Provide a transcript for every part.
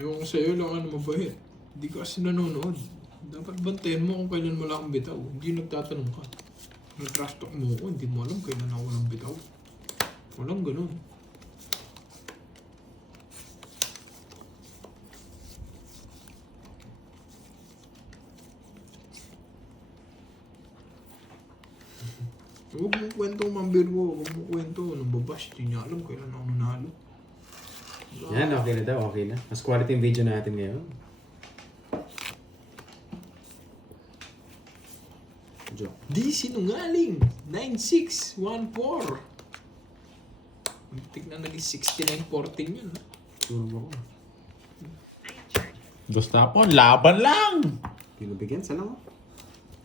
Yung sa'yo lang mabait. Hindi ka kasi nanonood. Dapat bantayan mo kung kailan mo lang akong bitaw. Hindi nagtatanong ka. Nag-trash talk mo ako, hindi mo alam kailan ako lang bitaw. Walang ganun. Huwag mong kwento, mambir ko. Huwag mong kwento. Nang babash, hindi niya alam kailan ako nanalo. Yan, okay na daw, okay na. Mas quality yung video natin ngayon. Joke. Di sinungaling! 9614. Tignan naging 6914 yun. Tulong ako. Gustapon, laban lang! Pinabigyan, sana mo.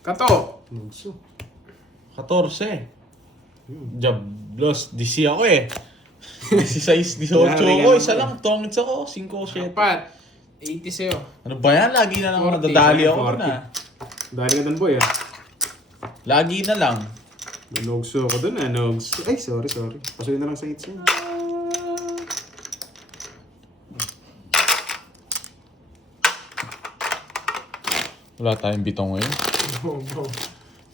Kato! Nagso. 14. Jablos, DC ako eh. 16, 18 ako. Isa lang, tongits ako. 5, 7. Apat! 80 sa'yo. Ano ba yan? Lagi na lang 40, nadadali ako 40. na. Dali ka dun, boy, ah. Lagi na lang. Nogso ako dun, ah. Nogso. Ay, sorry. Pasuyin na lang sa hits yun. Wala tayong bitong ngayon. Oh, bro.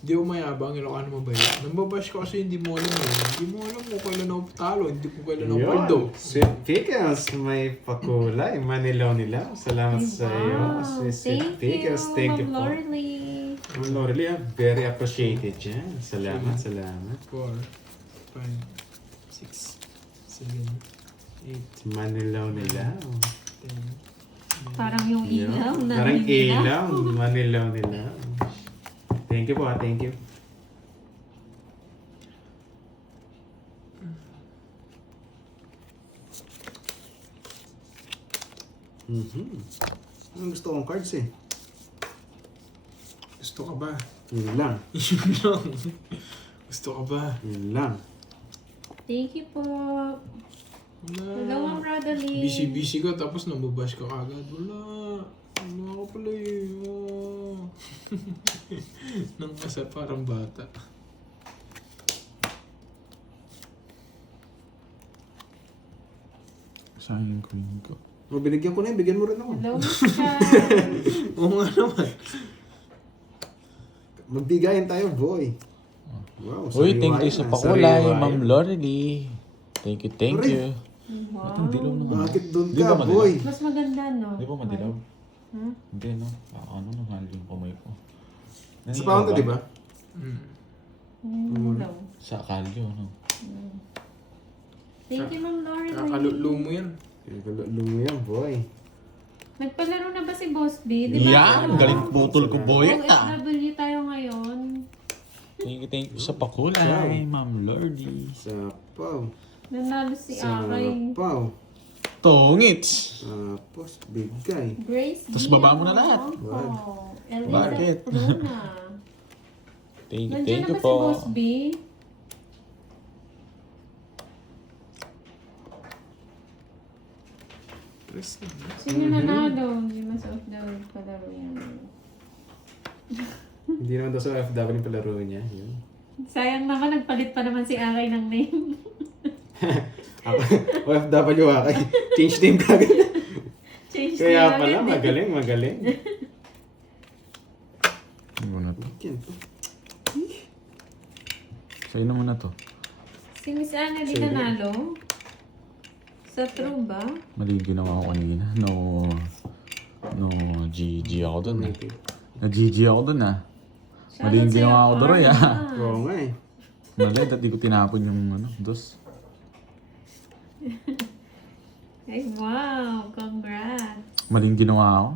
Hindi ako mayabang, Ilocano mabaya. Nambabash ko kasi hindi mo alam eh. Hindi mo alam kung kailan ako talo, hindi ko kailan ako paldo. Sweet Pickles, may pakulay. Manilaw nila. Salamat sa iyo. Sweet Pickles, thank you po. Lorely. Ma'am Lorely, very appreciated yan. Salamat. 4, 5, 6, 7, 8, Manilaw nila. 10. Parang yung ilaw na Parang nila. ilaw. Manilaw nila. Thank you po, thank you. Ang gusto kong cards eh. Gusto ka ba? Yun lang. Yun lang. Gusto ka ba? Yun lang. Thank you po. Hello, Wala. Ma'am Rodalie. Busy ka tapos nambabash ka agad. Wala. Wala ka pala eh. Oh. Nang masa parang bata. Saan yung queen ko? O, binigyan ko na yun, bigyan mo rin ako. Hello, Michelle. Oo nga naman. Magbigayan tayo, boy. Wow, Uy, thank you sa pakulay, Ma'am Lord. Lorely. Thank you. Aray. Ba't ang dilaw naman? Bakit doon Di ba ka, madilaw? boy? Mas maganda, no? Di ba madilaw? Hmm? Hindi, no? Ano nang yung kamay ko? Sa pound to, di ba? Hello. Sa kalyo, no? Thank you, Ma'am Lorely. Kakalulo mo yan. Lungo yan, boy. Nagpalaro na ba si Boss B? Di ba? Yan! Galing putol ko, boy. OFW tayo ngayon. Thank you sa pakulay, Ma'am Lordy. Sapaw. Nanalo si Akay. Sapaw. Tongits! Tapos, bigay. Grace Tapos D. baba mo na lahat. Oh, Bakit? Elizabeth Luna. Nandiyan Thank na you ba si po. Boss B? Sino nanalo? Hindi mas off the palaro yan. Hindi naman daw sa FW yung palaro niya. Yun. Sayang naman, nagpalit pa naman si Akay ng name. Ako, OFW akay. Change name kagad. Change Kaya name pala, agad eh. magaling. Ano mo na to? Yan to. Sa'yo na muna to. Si Miss Anna din Sige. nanalo? Sa true ba? Mali yung ginawa ko kanina. No, GG ako dun eh. Na-GG ako dun ah. Mali yung ginawa ko doon ah. Oo nga eh. Mali, dati ko tinapon yung dos. Ay, wow! Congrats! Mali yung ginawa ko.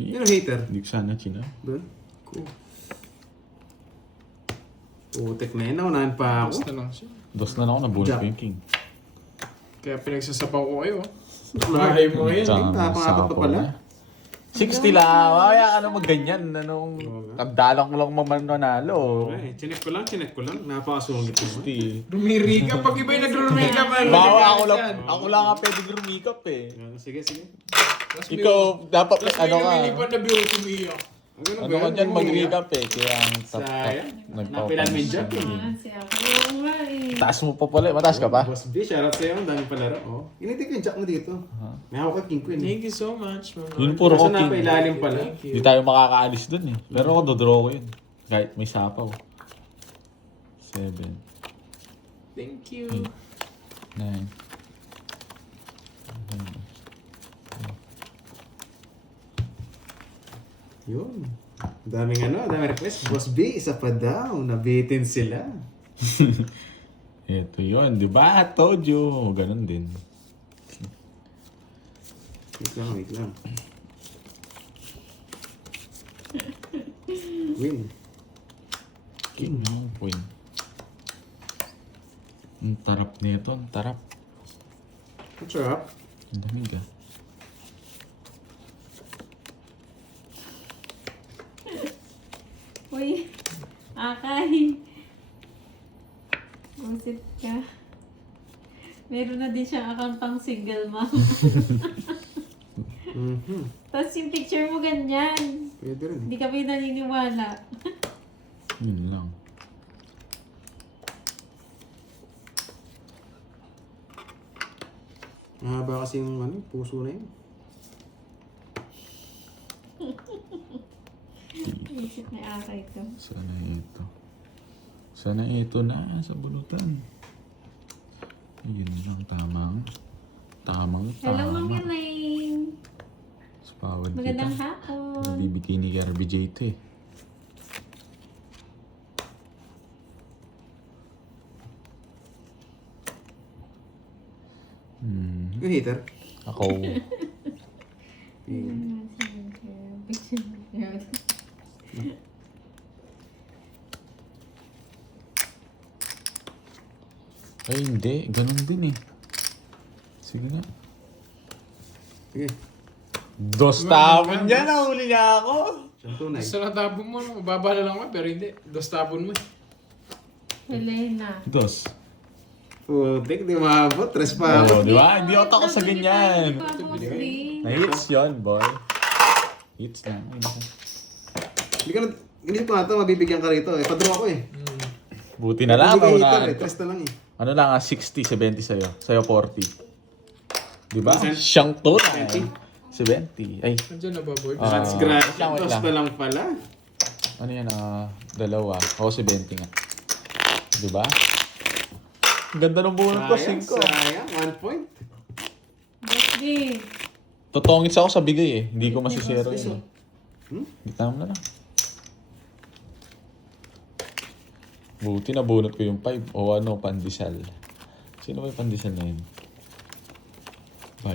Yan ang hater. Hindi ko sana china. Doon. Cool. Putek na yun. Naunahan pa ako. Basta lang siya. Dos na lang ako, nabunod ko yung king. Kaya pinagsasabaw ko kayo. Bahay mo ngayon. Tapangapat pa pala. 60 lang. Kaya ano magganyan. Anong kabdalang ko lang mananalo. Okay. Chinek ko lang. Napakasungit mo. 60. Rumiri ka. Pag iba'y nag-rumiri ka, Bawa ako lang nga pwede grumikap eh. Sige. Ikaw, dapat ano ka. Lumilipad na beauty umiyak. Ano ka dyan mag-recap eh. Kaya ang Sayang. nagpapanis. Napilan mo yung jump eh. Ah, siya. Oo nga eh. Taas mo pa pala. Mataas ka pa? Boss B, shoutout sa'yo. Ang dami palaro. Oh. Inintay ko yung jack mo dito. May hawak ka king queen. Thank you so much, Mama. Yun puro Kaso ko king. napailalim pala. Thank you. Hindi tayo makakaalis dun eh. Pero ako dodraw ko yun. Kahit may sapaw. 7, Thank you. 9. Yun. Daming request. Boss B, isa pa daw. Nabitin sila. Ito yun, di ba? Told you. Ganun din. Wait lang. Queen. King, no? Queen. Ang tarap nito, ang tarap. What's up? Ang damig ah. Uy, Akay. Busit ka. Meron na din siyang account pang single mom. Tapos yung picture mo ganyan. Pwede rin. Hindi kami naniniwala. Yun lang. Mahaba kasi yung puso na yun. Isip ni Akay to. Sana ito. Sana ito na sa bulutan. Yun lang, tamang. Hello, Ma'am Elaine. Sa pawad Magandang kita. hapon. Nabibigay ni RBJ ito eh. Yung hater. Ako. Ay hindi, ganun din eh. Sige na. Sige. Dos tapon dyan, nahuli niya ako. Siyang tunay. Sa natapon mo, mababa na lang ako, pero hindi. Dos tapon mo eh. Helena. Dos. Putik, di maabot. Tres pa Oo, ako. di ba? Hindi ako takot sa ganyan. Na-hits yun, boy. Hits lang. Ay, naku. Hindi ko nga ito, mabibigyan ka rito eh. Padraw ako eh. Buti na lang. Hindi Una, hater eh. Tres na lang eh. ano lang, 60, 70 sa'yo. Sa'yo 40. Di ba? Siyang tunay. 70. Ay, Nandiyan na ba, boy? That's wait gratis. lang, wait Tres lang. na lang pala. Ano yan, dalawa. Ako 70 nga. Di ba? Ang ganda ng bunot ko, 5. Sayang. 1 point. Birthday. Totongits ako sa bigay eh. Hindi ko masisero yun. Gitna mo na lang. Buti na bunot ko yung 5. O ano, pandesal. Sino ba yung pandesal na yun? 5.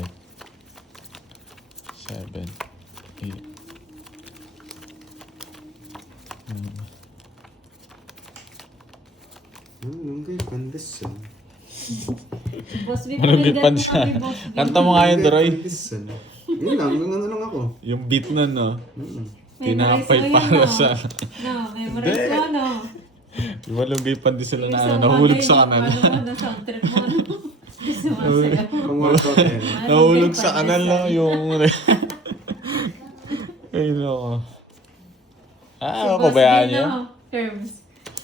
7. 8. Malunggay pandesal. Boss B, Malunggay pakinggan mo pandesal. kami, Boss B. Kanta mo nga yun, Doroy. Pandesal. Yun lang, yung ano lang ako. Yung beat nun, no? Tinapay Memorize mo para yun, sa... No, memorize mo, no? Yung malunggay pandesal na Yung nahulog bagay sa na kanal. Ano na sound trip mo, no? Gusto mo sa'yo. Kung workout yan. Nahulog sa kanal lang yung... Ay, no. Ah, Boss pabayaan B, niya. no? Terms.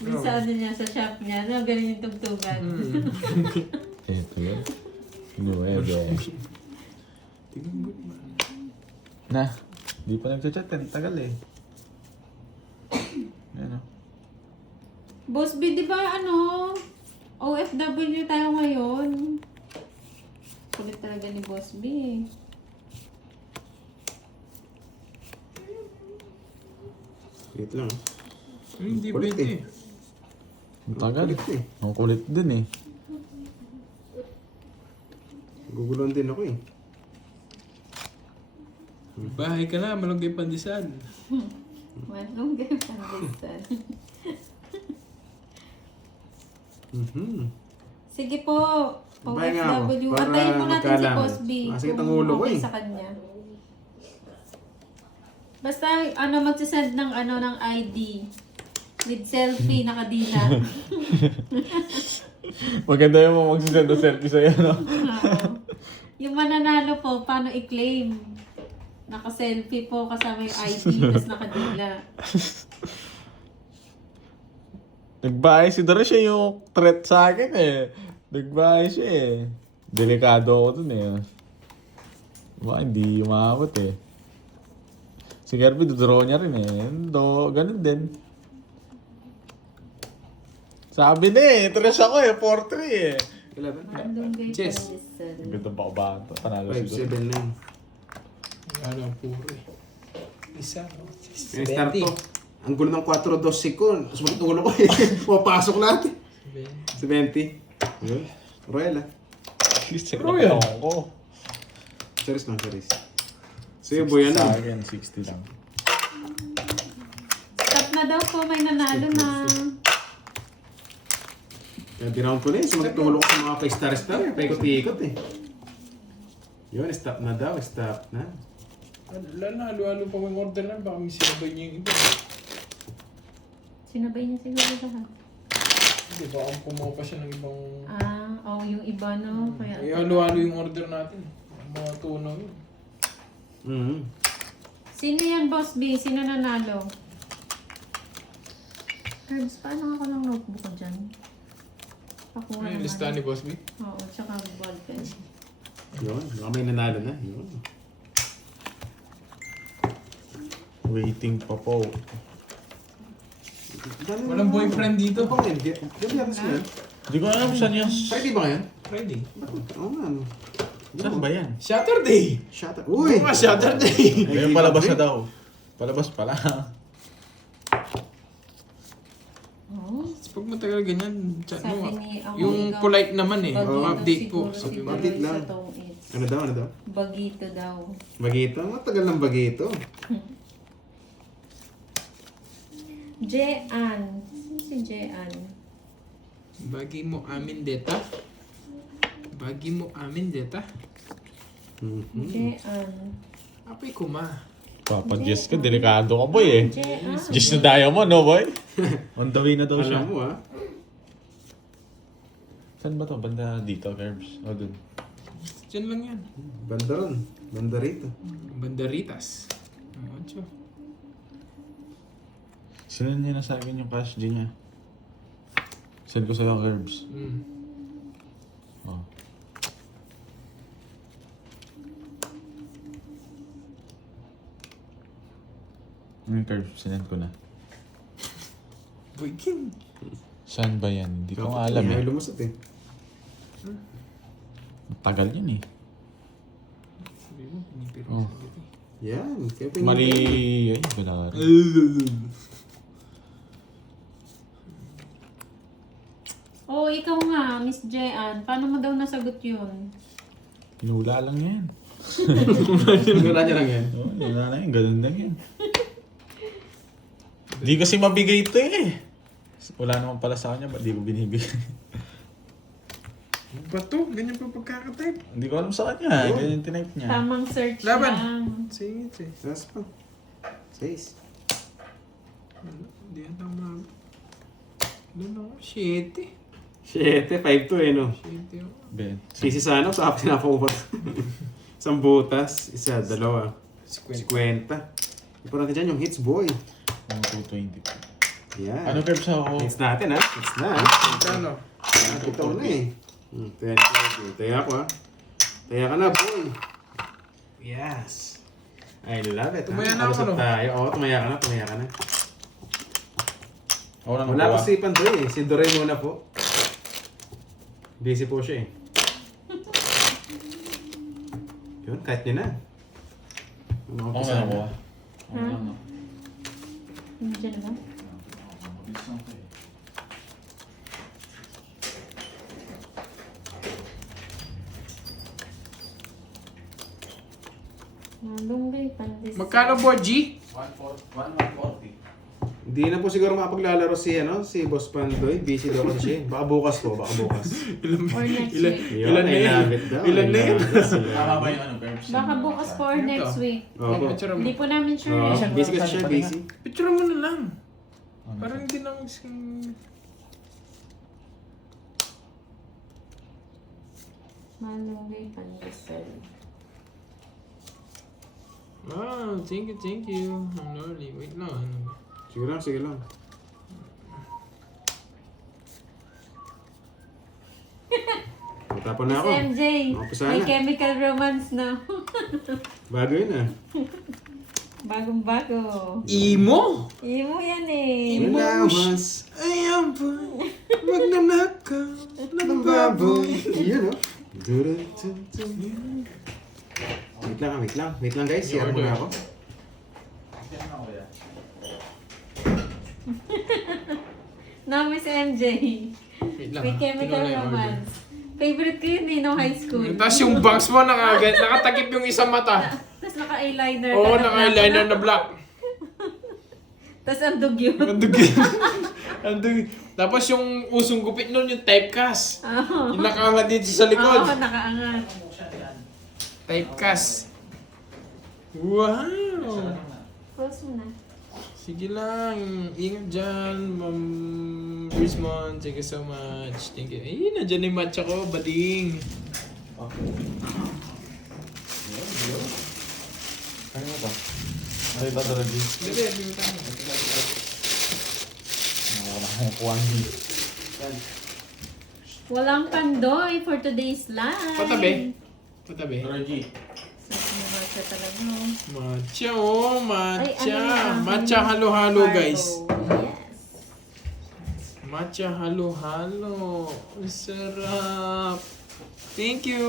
Yung sa ano niya, sa shop niya, no? Ganun yung tugtugan. Ito yun. Nuwebe. Tingnan mo ba? Na, di pa nagchat-chat. Tagal eh. Ano? Boss B, di ba ano? OFW tayo ngayon. Kulit talaga ni Boss B. Wait lang. Hindi Kulit pwede. eh. Ang tagal. Kulit eh. Ang kulit din eh. Guguluhan din ako eh. Bahay ka na, malunggay pandesal. Malunggay pandesal. Sige po. Bye nga ako, OFW. para Antayin mo natin si magkaalaman. Boss B. Masakit ang kung ulo ko okay eh. sa kanya. Basta magsisend ng ng ID. With selfie nakadila. Maganda yung mga magsisend na selfie sa'yo, no? Oo. Yung mananalo po, paano i-claim? Naka-selfie po kasama yung ID, tapos nakadila. Nagbahay si Dara siya yung threat sa akin eh. Nagbahay siya eh. Delikado ako dun eh. Baka hindi umabot eh. Si Kirby, dodraw niya rin eh. Ganun din. Sabi na eh, tres ako eh, 4-3 eh. 11. Malunggay Yes. pandesal. Ang ganda ba ba? Panalo 5, siguro. 7, 9. Ano ang puro eh. Isa, no? Yung start to. Ang gulo ng 4-2 ko. Tapos magtulo ko eh. Pumapasok lahat eh. 70. Yun. Royal ah. At least check Royal. na ako. Series lang, series. Sige, boy, ano? Sa akin, 60 lang. Stop na daw po, may nanalo na. Kaya binound ko na eh. Sumakit tulo ko sa mga 5-star eh. Paikot-ikot eh. Yun, stop na daw. Stop na. Wala na, halo-halo pa yung order na. Baka may sinabay niya yung iba. Sinabay niya siguro lahat. Hindi, baka kumuha pa siya ng ibang... Yung iba no. Kaya, Eh, halo-halo yung order natin. Ang mga tunaw yun. Sino yan, Boss B? Sino nanalo? Herbs, paano ako ng notebook ko dyan? Pakuha Ano yung naman. listahan ni Boss B? Oo, tsaka ballpen. Yun, baka may nanalo na. Yun. Waiting pa po. Walang boyfriend dito. Ano ba ngayon? Gabi yata sila. Hindi ko alam saan yung... Friday ba ngayon? Friday. Oo nga, ano. Saan ba yan? Saturday! Shut up. Uy! Uy! Saturday! Ngayon palabas na daw. Palabas pala. Oh, Pag matagal ganyan, sabi ni ako yung ikaw, polite naman eh. Bagito Update po. siguro Sabi si mo. Update Tuloy lang. sa tong it's. Ano daw, ano daw? Bagito daw. Bagito? Matagal ng bagito. Jean. Sino si Jean? Bagi mo amin deta. Bagi mo amin deta. Jean. Apoy kuma. Papa Jess ka, delikado ka boy eh. Jean. Jess na diamond, no boy? On the way na daw siya. Alam mo ah. Saan ba to? Banda dito, Kerbs? O dun? Diyan lang yan. Banda ron. Banda rito. Banderitas. Ocho. Saan niya na sa akin yung cash G niya? Send ko sa'yo, Kerbs. Oh. Yung Kerbs, sinend ko na. Boy King. Saan ba yan? Hindi ko nga alam May eh. lumusot eh. Tagal yun eh. Sabi mo, pinipiro Oh. sa dito. Yan. Kaya Mali... Ay, wala rin. Oh, ikaw nga, Miss Jean. Paano mo daw nasagot yun? Pinula lang yan. Wala niya lang yan. Oo, wala na yan. Ganun lang yan. Di kasi mabigay ito eh. Wala naman pala sa kanya, ba't di ko binibigay? Ano ba to? Ganyan pa pagkakatype. Hindi ko alam sa kanya. Ganyan yung tinype niya. Tamang search Laban. lang. Sige, sige. Tapos pa. 6. Hindi yan tama. Doon ako. 7. 7, 5 to eh no. 7 ako. Ben. Sisi sana, sa kapit tinapaupat. Isang butas, isa, dalawa. 50. 50. Ipon natin dyan yung hits boy. Ang 220. Yan. Ano Kerbs ako? Hits natin ha. Hits na. Magkano? Ito na eh. 10, 20. Taya ko ha. Taya ka na boy. Yes. I love it. Tumaya ha? na ako, Alusot no? tayo. Oo, tumaya ka na, tumaya ka na. Ako lang Wala nakuha. po si Pandoy eh. Si Doray muna po. Busy po siya eh. Yun, kahit nyo na. Ano Ako ko lang nakuha. Ha? Nandiyan ba? Malunggay pandesal. Magkano Boji? 140. Hindi na po siguro makapaglalaro si Boss Pandoy. Busy daw kasi siya eh. Baka bukas po, baka bukas. Or next Ilan, week. ilan na I yan? love it daw. Ilan na I yan? love it. Tama ba yung ano, Kerbs? Baka bukas for Ito. next week. Opo. Picture mo. Hindi po namin sure. Oo, eh. busy kasi siya, busy. Picture mo na lang. Parang hindi na Malunggay pandesal. Wow, thank you. Ang loli. Wait lang. Sige lang, sige lang. Matapon na Miss ako. MJ, Umpisa may na. chemical romance na. Bago yun ah. Bagong-bago. Imo? Imo yan eh. Malawas Ayan ba? Magnanakaw ng baboy. Yun oh. Dun-dun-dun-dun. Wait lang guys. Siyan muna ako. No, Miss MJ. Wait lang. May chemical Tingnan na yung romance. Favorite ko yun eh, no high school. order. Tapos yung box mo, nakatakip yung isang mata. Tapos naka-eyeliner Oo, ka na naka-eyeliner black. na black. Tapos ang dugyot. Ang dugi. Ang dugi. Tapos yung usong gupit nun, yung typecast. Oo. Yung nakaangat dito sa likod. Oo, nakaangat. Typecast. Wow! Close mo na. Sige lang. Ingat dyan, Ma'am Rismon. Thank you so much. Thank you. Eh, nandiyan yung matcha ko. Bading. Ano ba? Ano ba ito, Reggie? Dali, dali tayo. Kuwandi. Walang pandoy for today's live. Patabi. Patabi. Reggie. Sa talaga. Matcha, oh. Matcha. Ay, ano yan? Matcha halo-halo, guys. Yes. Matcha halo-halo. Ang sarap. Thank you,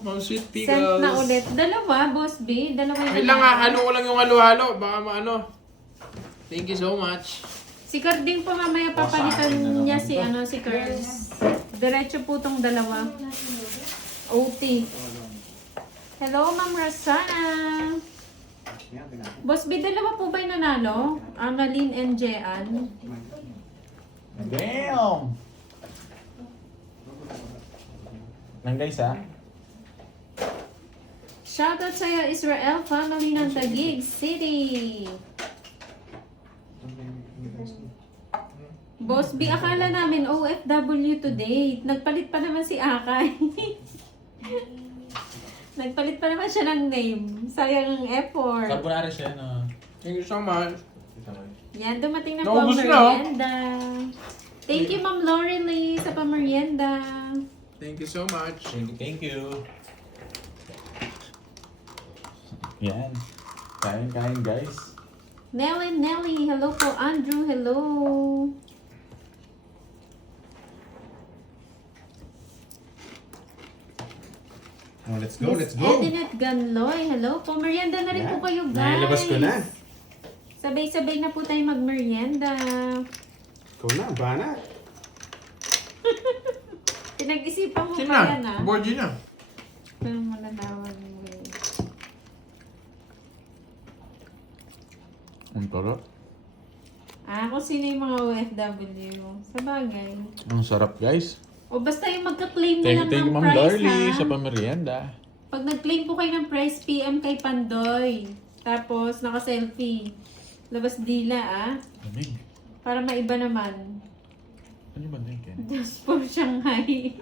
Ma'am Sweet Pickles. Sent na ulit. Dalawa, Boss B. Dalawa yung Ay lang nga, halo ko lang yung halo-halo. Baka maano. Thank you so much. Si Carding po mamaya papalitan niya si si Curls. Diretso po tong dalawa. OT. Hello, Ma'am Rosana. Boss B, dalawa po ba yung nanalo? Annalyn and Jean. Damn! Nang guys ha? Shoutout sa'yo, Israel family ng Taguig City. Boss B, akala namin OFW today. Nagpalit pa naman si Akay. Nagpalit pa naman siya ng name. Sayang ang effort. Carbonara siya na... Thank you so much. Yan, dumating na po ang Naubos na, oh. merienda. Thank you, Ma'am Lorelei, sa pamerienda. Thank you so much. Thank you. Yan. Kain guys. Nelly, hello po. Andrew, hello. Oh, let's go. Edinet Ganloy, hello po. Merienda na rin po kayo, guys. Nailabas ko na. Sabay-sabay na po tayo magmerienda. Ikaw na, bana. Pinag-isipan mo Sino pa yan, na? Borgie na. Pero malalawan mo eh. Ang tarap. Kung sino yung mga OFW. Sa bagay. Ang sarap guys. O basta yung magka-claim na lang Thank you ng Ma'am price, Darlie ha? sa pamerienda. Pag nag-claim po kayo ng price, PM kay Pandoy. Tapos, naka-selfie. Labas dila, Lamig. Para maiba naman. Ano ba din Ken? Just for Shanghai.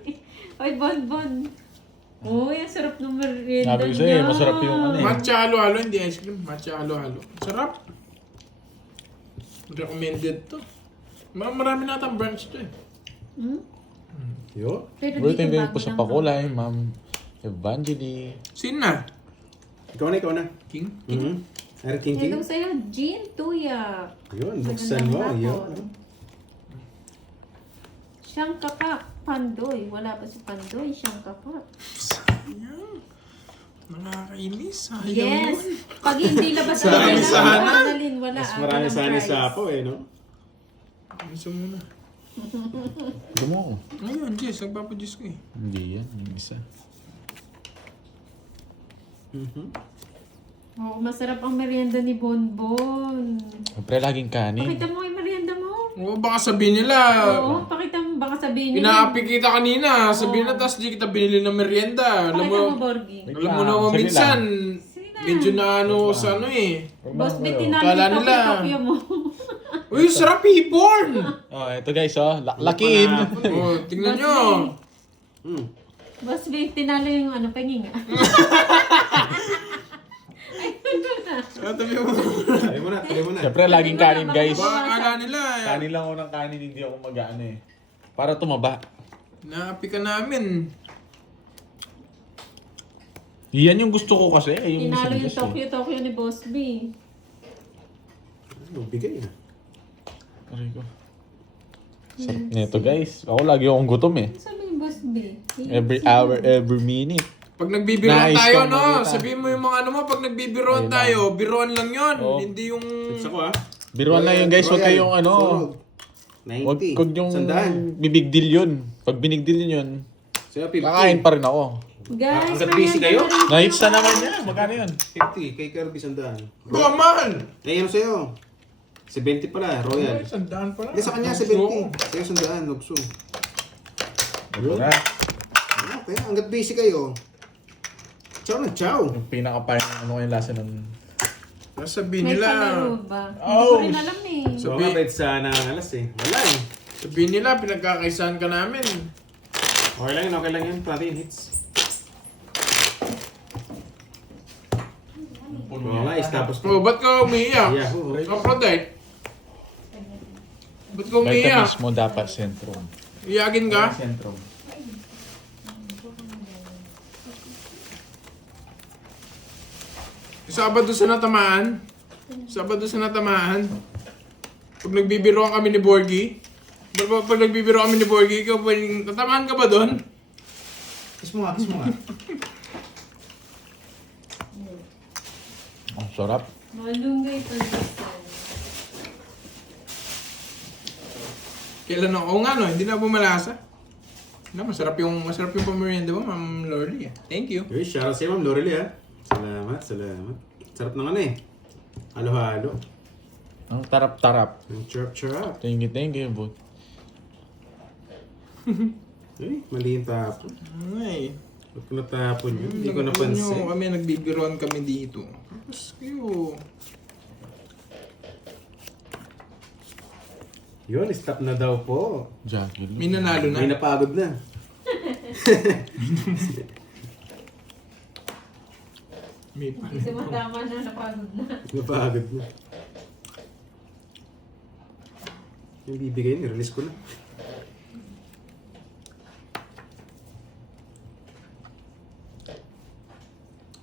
Oy, Bonbon. Uy, ang sarap ng merienda Sabi ko sa'yo, masarap yung ano eh. Matcha halo-halo, hindi ice cream. Matcha halo-halo. Sarap. Recommended to. Marami na atang branch to eh. Hmm? Yo. Pero Bulitin dito din po bago sa lang pakulay, Ma'am Evangeline. Sino na? Ikaw na. King? Ano, King? Hello sa'yo, Jean Tuya. Yun, buksan mo. Magandang Yun. hapon. Siyang kapak, Pandoy. Wala pa si Pandoy, siyang kapak. Sayang. Nakakainis. Sayang Yes! yun. Pag hindi labas ang Marami wala, sana. Annalyn, wala. Mas marami walang sana price. sa apo eh, no? Gusto mo na. Ito mo. Ayun, Jess. Nagpapajuice ko eh. Hindi yan, yung isa. Oo, masarap ang merienda ni Bonbon. Siyempre, laging kanin. Pakita mo yung merienda mo. Oo, baka sabihin nila. Oo, pakita mo. Baka sabihin nila. Inaapi kita kanina. Sabihin na, tapos di kita binili ng merienda. Alam Pakita mo, mo, Borgie. alam mo naman Sige minsan. Sige na. Medyo na ano sa ano eh. Boss, Ba't bitin Kala namin nila. Tokyo mo. Uy, sarap hipon! Oh, ito guys, oh. Lakin. Oh, tingnan nyo. Boss, bitin tinalo yung ano, penginga. Ay, ito na. Tabi mo. Tuloy mo na, tuloy mo na. Siyempre, laging kanin, guys. Baka akala nila. Kanin lang ako ng kanin, hindi ako mag-ano eh. Para tumaba. Naapi ka namin. Yan yung gusto ko kasi. Yung Tinalo yung messages eh. Tokyo ni Boss B. Bigay na. Aray ko. Sarap nito, guys. Ako lagi akong gutom eh. Ano sabi ni Boss B? Every hour, every minute. Pag nagbibiroan Nice tayo, kang no? magita. Sabihin mo yung mga ano mo, pag nagbibiroan Ayun tayo, biroan lang yun. Oh. Hindi yung... Tips ako Biruan lang yun, guys. Huwag Royal, kayong ano. Surog. Huwag 90. yung Sandaan. bibig deal yun. Pag binigdil yun, Sa'yo, 50. kakain pa rin ako. Guys, Hanggat busy kayo? Nahits na naman niya. Magkano yun? 50. Kay Kirby, sandaan. Gaman! Eh, ano sa'yo? 70 pala, Royal. Ay, sandaan pala. Hindi, sa kanya, Gusto 70. ko. Sa'yo, sandaan, Lugso. Ito na. Okay, hanggat busy kayo. Chow na chow. Yung pinaka-pine, ano yung lasa ng... Sabihin May nila. palaro ba? Oh, Hindi ko rin alam eh. So, nga, bet sana ang alas eh. Wala eh. Sabihin nila, pinagkakaisahan ka namin. Okay lang yun. Pati yung hits. Oo nga, tapos Oh, ba't ka umiiyak? Yahoo! Aphrodite. Ba't ka umiiyak? Vitamins mo dapat sentrum. Iyakin ka? Sentrum. Sabado sa natamaan. Sabado sa natamaan. Pag nagbibiroan kami ni Borgie. Pag nagbibiroan kami ni Borgie, ikaw pwedeng tatamaan ka ba doon? Kiss mo nga, kiss mo nga. Ang sarap. Malunggay pa Kailan ako nga no, hindi na pumalasa. Na, masarap yung pamerienda mo, Ma'am Lordy. Thank you. Uy, shoutout sa'yo, Ma'am Lorely ha. Salamat. Sarap ng ano eh. Halo-halo. Ang tarap-tarap. Ang chirp-chirp. Thank you, bud. Uy, mali yung tapon. Ay. Ba't ko natapon yun? Hindi ko napansin. Kami nagbibiroan kami dito. Tapos kayo. Yun, stop na daw po. Jackie. May nanalo na. May napagod na. May Kasi matama na, napagod na. Napagod na. Yung bibigay, nirelease ko na.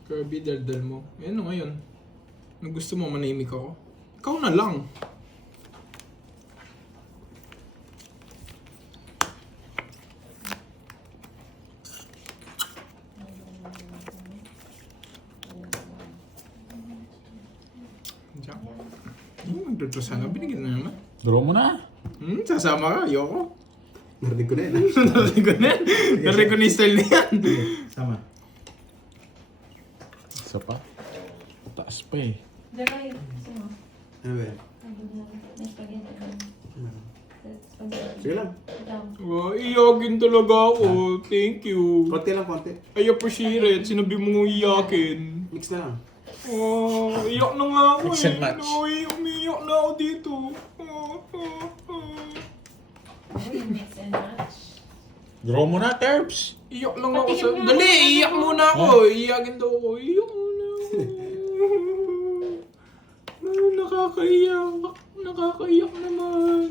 Kirby, daldal mo. Ano ngayon? Nung gusto mo manahimik ako? Ikaw na lang. Diyan. Magdudusa na. Binigyan na naman. Draw mo na. Sasama ka. Ayoko. Narinig ko na yun. Narinig ko na yan. Narinig ko na yung style na yan. Tama. Isa pa. Taas pa eh. Diyan kayo. Gusto mo? Ano ba yan? May spaghetti. Sige lang. Ito. Oh, iyakin talaga ako. Thank you. Konti lang, konti. I appreciate it. Sinabi mo iyakin. Mix na lang. Oh, iyak na nga ako Mix and match. Uy, umiyak na ako dito. Mix and match. Draw mo na, Terps. Iyak lang ako Patingin sa... nga Dali, ako. iyak muna ako. Iyakin daw ako. Iyak muna ako. Nakakaiyak. Nakakaiyak naman.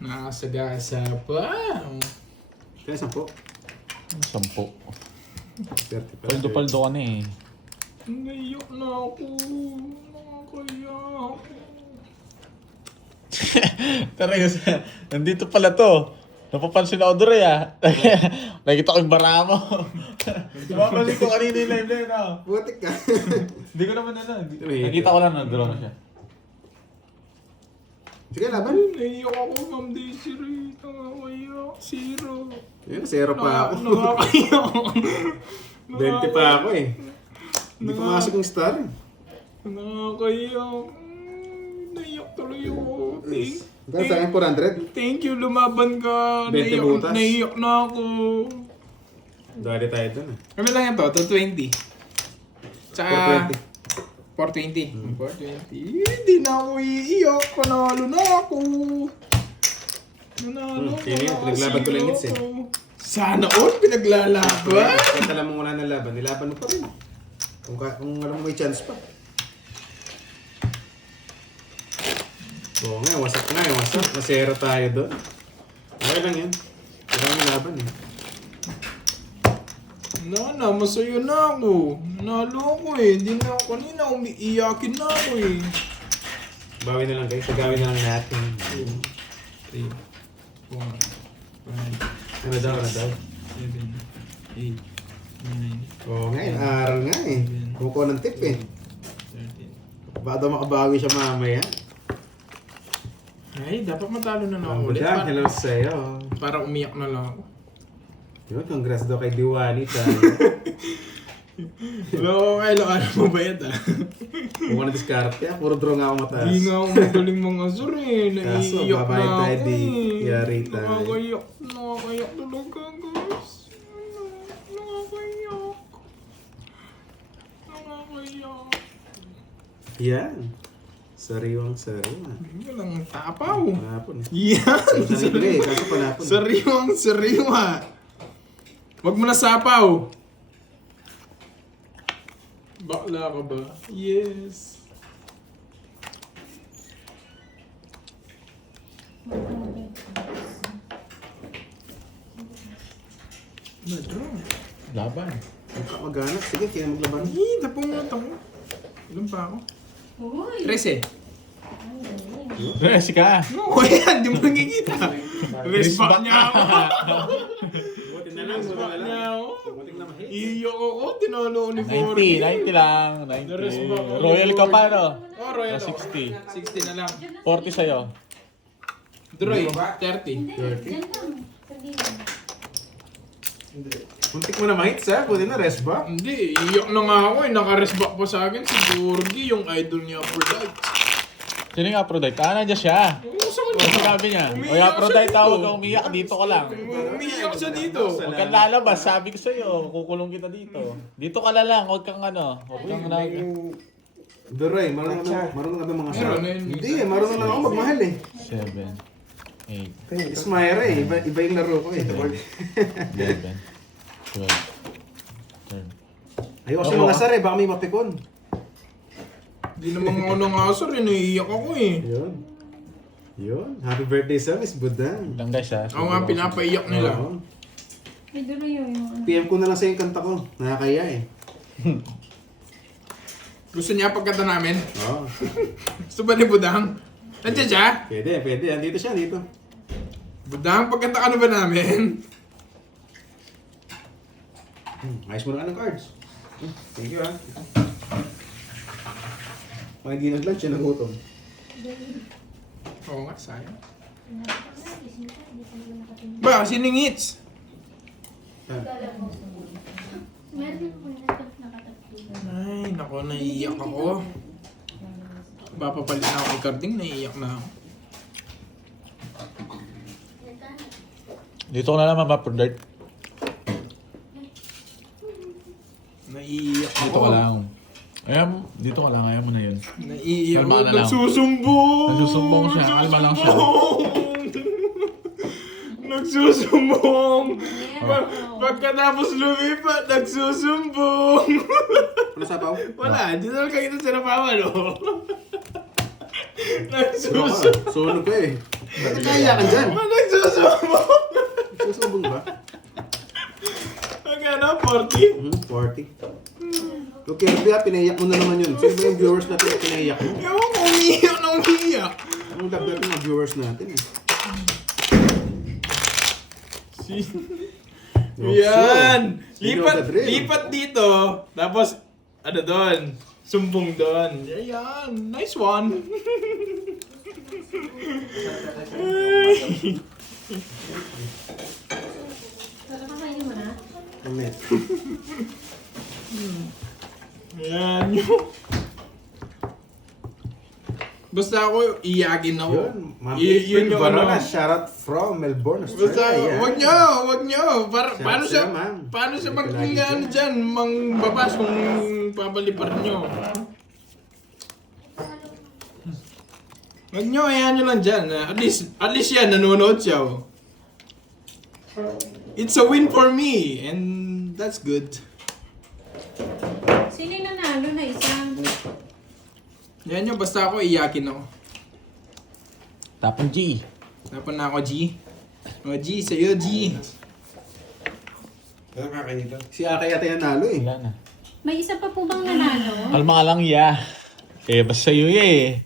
Nakasagasa pa. Kaya 10. 10. 30 pa. Paldo-paldo ka na eh. Naiyak na ako. Nakakaiyak. Tara nandito pala to. Napapansin ako doon ah. Nakita ko yung bara mo. Napapansin ko kanina yung live na yun ah. Butik ka. Hindi ko naman Nakita ko lang na draw na siya. Sige, laban. Naiyak ako, Ma'am Desiree. Nakakaiyak. Zero. Yun, 0 pa ako. Nakakaiyak. 20 pa ako eh. Hindi pumasok yung star eh. Nakakaiyak. Naiyak tuloy ako. Hanggang sa akin 400. Thank you, lumaban ka. 20 butas. Naiyak na ako. Dali tayo dun eh. Ano lang yan to? 220. Tsaka... 420. 420. Hindi na ako iiyak. Panalo na ako. Nanalo Sino yun? Pinaglaban ko lang hits eh. Sana all pinaglalaban. Kahit alam mo wala na laban, nilaban mo pa rin. Kung alam mo may chance pa. Oo nga, wasak na eh, wasak. Masera tayo doon. Okay lang yan. Maraming laban eh. Masaya na ako. Nalo ako eh. Hindi na ako kanina. Umiiyakin na ako eh. Bawi na lang kayo, sagawin na lang natin. 3, 4, 5, Ano daw, 7, 8, 9, Oo nga, aral nga eh. Kumukuha ng tip eh. 13. Baka daw makabawi siya mamaya. Ay, dapat matalo na lang Ang ulit. budang, hello sa'yo. Para umiyak na lang ako. Yun, congrats daw kay Diwali tayo. Hello, Kyle. Ano mo ba yan Kung na diskarte ah, puro draw nga ako mataas. Hindi nga ako magaling mga sur eh. Kaso, Naiiyak babayad na tayo, ako di eh. yari tayo. Nakakayak talaga guys. Nakakayak. Nakakayak. Yan. Sariwang sariwa. Walang tapaw. Panapon. Yan. Sa libre, kaso panapon. Sariwang sariwa. Wag mo na sapaw. Bakla ka ba? Yes. Madro. Laban. Maghanap, sige, kaya maglaban. Ay, napungot ako. Ilan pa ako? Uy! 13. Resi ka. No, yan. Di mo nakikita. Respect niya ako. Buti na lang, buti na Respect niya lang. ako. Buti na mahit. Iyo ako. Tinalo ni 90 lang. 90. Royal ka pa, no? Oh, Royal Na ako. 60. 60 na lang. 40 sa'yo. Droy, 30. Hindi, Dirty. dyan lang. Hindi lang. Muntik mo na mahit sa, buti na rest ba? Hindi, iyak na nga ako eh. Naka-respect pa sa akin si Gorgie, yung idol niya Aphrodite. Sino yung Aphrodite? Nandiyan siya. Oo, sa Ano kanya. sinabi niya? Umiiyak O yung Aphrodite siya tawag dito. kang umiyak. Dito ka lang. Umiiyak siya dito. Huwag kang lalabas. Sabi ko sa'yo. Kukulong kita dito. Dito ka na lang. Huwag kang ano. Huwag kang Duray, marunong ka ba mga Meron sarap? na yun. Hindi eh, marunong lang ako magmahal eh. 7, 8, Ismaira eh, iba yung laro ko eh. 11, 12, 13. Ayoko sa mga sar eh, baka may mapikon. Hindi naman ako nang asar eh. Naiiyak ako eh. Yun. Yun. Happy birthday sa Miss Budang. Lang guys ha. Ako nga pinapaiyak nila. Oo. May dulo yung ano. PM ko na lang sa yung kanta ko. Nakakaya eh. Gusto niya pagkanta namin? Oo. Gusto ba ni Budang? Nandiyan siya? Pwede, pwede. Andito siya, dito. Budang, pagkanta ka na ba namin? Ayos mo na ka ng cards. Thank you ah. Pag hindi nag-lunch, yan ang gutom. Oo nga, sayang. Ba, siningits? Meron ako nakatatlo. Ay, nako, naiiyak ako. Papapalit na ako kay Carding, naiiyak na ako. Dito ko na naman Aphrodite. Naiiyak ako. Dito ka lang. Ayaw mo. Dito ka lang. Ayaw mo na yun. Naiiyak Kalma ako. ka na lang. Nagsusumbong! Nagsusumbong siya. Kalma lang siya. Nagsusumbong! Pagkatapos lumipat, nagsusumbong! Ano sabaw? Wala, hindi na lang kayo sa napawa, no? Ano Nagsusumbong! ka? Sunog ka eh. Ba't kaya ka dyan? Nagsusumbong! Susubong ba? Magkano? 40? 40. Okay, Kirby ah, pinaiyak mo na naman yun. Sino ba yung viewers natin na pinaiyak mo? Ewan ko, umiiyak na umiiyak. Ang love natin mga viewers natin eh. Yan! You know the drill. Lipat dito, tapos, ano doon? Sumbong doon. Ayan, nice one. Kakainin mo na? Amen. Ayan yun. Basta ako, iyakin ako. Yun, Ma'am Yun April yung Barona, ano. shout out from Melbourne, Basta, Australia. wag nyo. Paano Siya, siya, ma'am. paano siya mag, Palagi ano dyan. dyan, mangbabas kung papalipar nyo. Wag nyo, ayan nyo lang dyan. At least yan, nanonood siya. Oh. It's a win for me, and that's good. Sino yung nanalo na isang? Yan yung basta ako, iyakin ako. Tapon G. Napon na ako, G. O, G, sa'yo, G. Ano kakain nito? Si Aka yata yung nalo eh. Wala na. May isa pa po bang nanalo? Kalma ka lang, ya. Eh, basta sa'yo eh.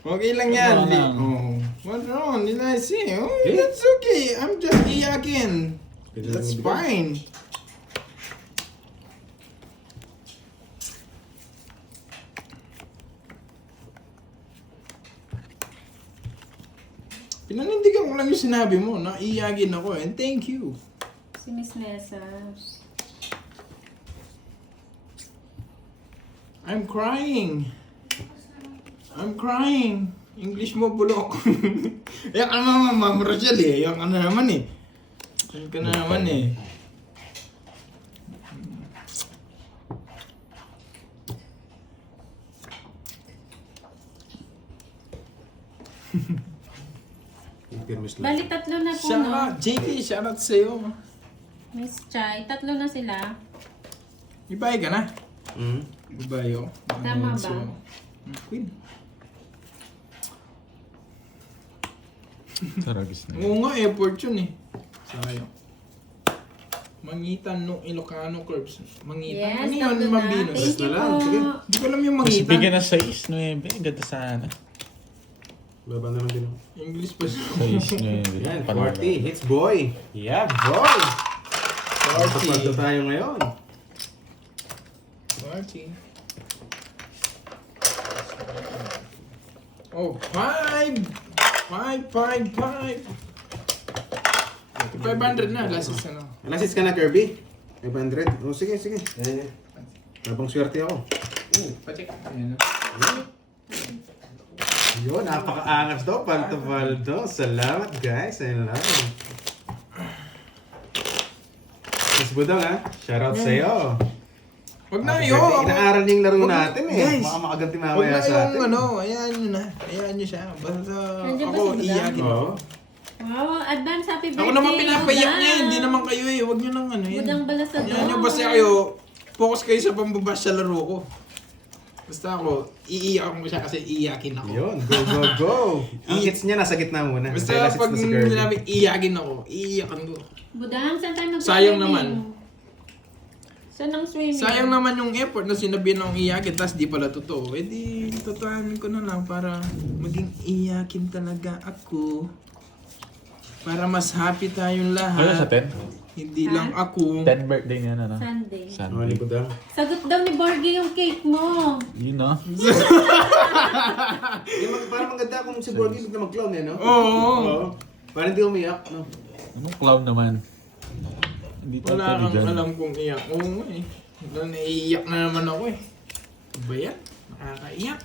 Okay lang yan. Wala lang. Oh. What's wrong? Did I say? Oh, that's okay. I'm just iyakin. That's fine. Pinanindigan ko lang yung sinabi mo na iyagin ako and thank you. Si Miss Nessa. I'm crying. I'm crying. English mo bulok. Yan ka naman, Ma'am Rochelle eh. Yan ka na naman eh. Yan ka na naman eh. Bali, tatlo na po, Shout no? out, JK, shout out sa'yo. Miss Chai, tatlo na sila. Ibay ka na. Hmm? Ibay ako. Tama ba? Queen. Taragis na. Oo nga, effort yun eh. Sayang. Mangitan no Ilocano Curbs. Mangitan. Yes, Ano yun, tatlo Ma'am na. Venus? Thank you na lang, po. sige. Hindi ko alam yung Mas mangitan. bigyan na 6, 9. Ganda sana. Baba na lang din ako. English pa siya. 6, 9. Yan, 40. Hits boy. Yeah, boy. Kapag tayo ngayon. 40. Oh, 5! 5! 500 na, last is ano. Alasis ka na, Kirby. 500. Oh, sige, sige. Habang swerte ako. Pacheck. Ayan na. Yun, napaka-angas daw. Palto-palto. Salamat, guys. I love it. Miss Budong, ha? Shoutout sa'yo. Wag na Happy yun. birthday. Inaaral niya yung laro Wag- natin eh. guys, Baka makaganti Huwag mamaya na sa yung atin. ano, hayaan nyo na. Hayaan nyo siya. Basta Nandiyan ba ako, si Budang? iyakin ako. Oo. Wow, advance happy birthday. Ako naman pinapayak Budang. niya, hindi naman kayo eh. Huwag nyo nang ano yun. Budang Balasador. Hayaan nyo, basta kayo, focus kayo sa pambabash sa laro ko. Basta ako, iiyakan ko siya kasi iyakin ako. Yun, go, go, go. Ang hits niya nasa gitna muna. Basta Dahil last hits pag na si Kirby. sinabi iyakin ako, iiyakan ko. Budang, saan tayo mag-swimming? Sayang naman. Saan ang swimming? Sayang naman yung effort na sinabi ng iyakin, tas di pala totoo. Eh di, totohanin ko na lang para maging iyakin talaga ako. Para mas happy tayong Ano sa lahat. 10? Hindi Ha? lang ako. 10 birthday niya na, no? Sunday. Ang Sunday. likod lang. Sagot daw ni Borgie yung cake mo. Yun, no? Parang maganda kung si Borgie bigla mag-clown eh, no? Oo. Parang hindi umiyak, no? Anong clown naman? Hindi tayo Wala pwede kang dyan. alam kung iyak. Oo nga eh. Naiiyak na naman ako eh. Ano ba yan? Nakakaiyak.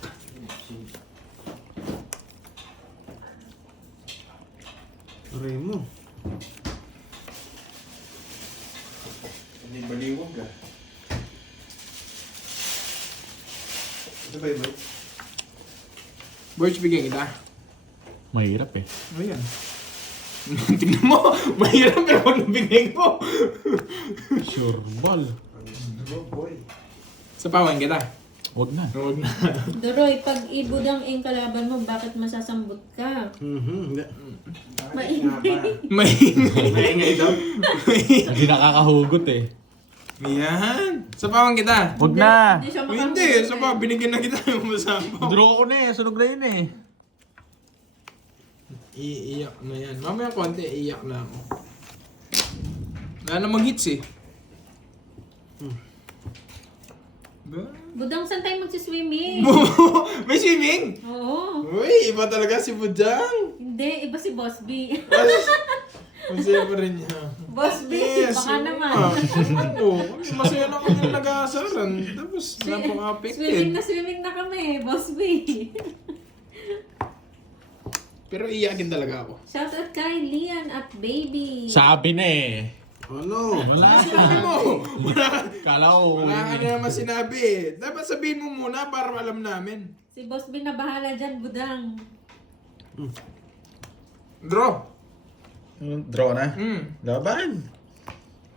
Aray mo. Hindi baliwag ah. Ito ba iba? Birch, bigyan kita. Mahirap eh. Ano yan? Tingnan mo. Mahirap pero pag nabigay ko. Sure ball. Ano boy? Sapawan kita. Huwag na. Huwag na. Doroy, pag ibudang ang kalaban mo, bakit masasambot ka? Hindi. Maingay. Maingay. Maingay daw. Hindi nakakahugot eh. Yan. Sapawan kita. Huwag na! Hindi siya O, makahuli. hindi. Sapa, binigyan na kita yung masapaw. Draw ko na eh. Sunog na yun eh. Iiyak na yan. Mamaya konti, iiyak na ako. Wala namang hits eh. Ba? Budang, saan tayo magsiswimming? May swimming? Oo. Uy, iba talaga si Bujang. Hindi, iba si Boss B. Masaya pa rin niya. Boss B, baka naman. Oo, masaya na kami nag-aasaran. Tapos, napaka-affected. Swimming na kami, Boss B. Pero iyakin talaga ako. Shoutout kay Lian at Baby. Sabi na eh. Ano? Wala. Sabi mo, Kala ko. wala ka na naman sinabi. Dapat sabihin mo muna para alam namin. Si Boss B na bahala dyan, Budang. Draw. Draw na? Hmm. Laban.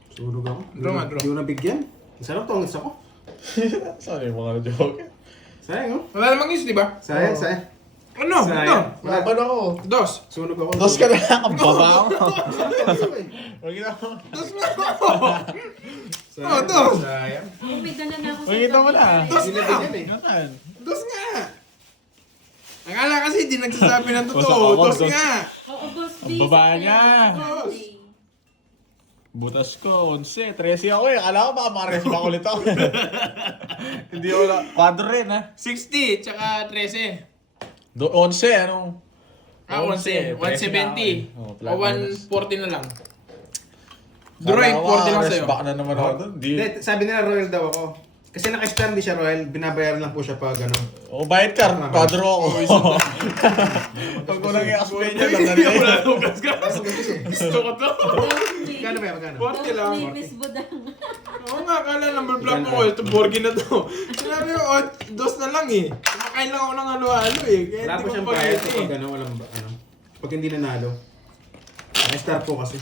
Sunog ako. Draw nga, draw. Hindi ko nabigyan. Sarap tongits ako. Saan yung mga joke? Sayang, oh. Wala namang is, di ba? Sayang, sayang. Ano? Ito. Sayang. Laban ako. Dos. Sunog ako. Dos ka na lang. Ang baba ako. Huwag ina ako. Dos nga ako. Sayang. Oh, dos. Sayang. Oh, may dala na ako Huwag ito mo na. Dos Hindi nga. nabigyan eh. Yan. Dos nga. Akala kasi di nagsasabi ng Basta totoo. ako, Dos dos. nga. Oo, Boss B. Ang baba niya. Sunday. Butas ko, 11. 13 ako eh. Akala ko baka makares pa ulit ako. Hindi ako na. 4 rin ha. 60, tsaka 13. 11, anong? Ah, 11. 170. Oh, O 140 na lang. Droid, Droid, 40 lang sa'yo. back na naman ako doon. Di. Hindi, sabi nila royal daw ako. Kasi naka-star hindi siya royal, binabayaran lang po siya pag ano. O, bayad ka. Quadro ako. Pag ko nang i-explain niya, Hindi ako lang wala nung gas-gas. Gusto ko to. Magkano ba yan? Magkano? 40 lang. Miss Budang. Oo nga, akala number block ko. Ito, Borgi na to. Sinabi ko, oh, dos na lang eh. Kumakain lang ako ng halo-halo eh. Kaya Wala hindi po ko siyang pa bayad eh. kapag ano, walang ano. Pag hindi nanalo. Naka-star po kasi.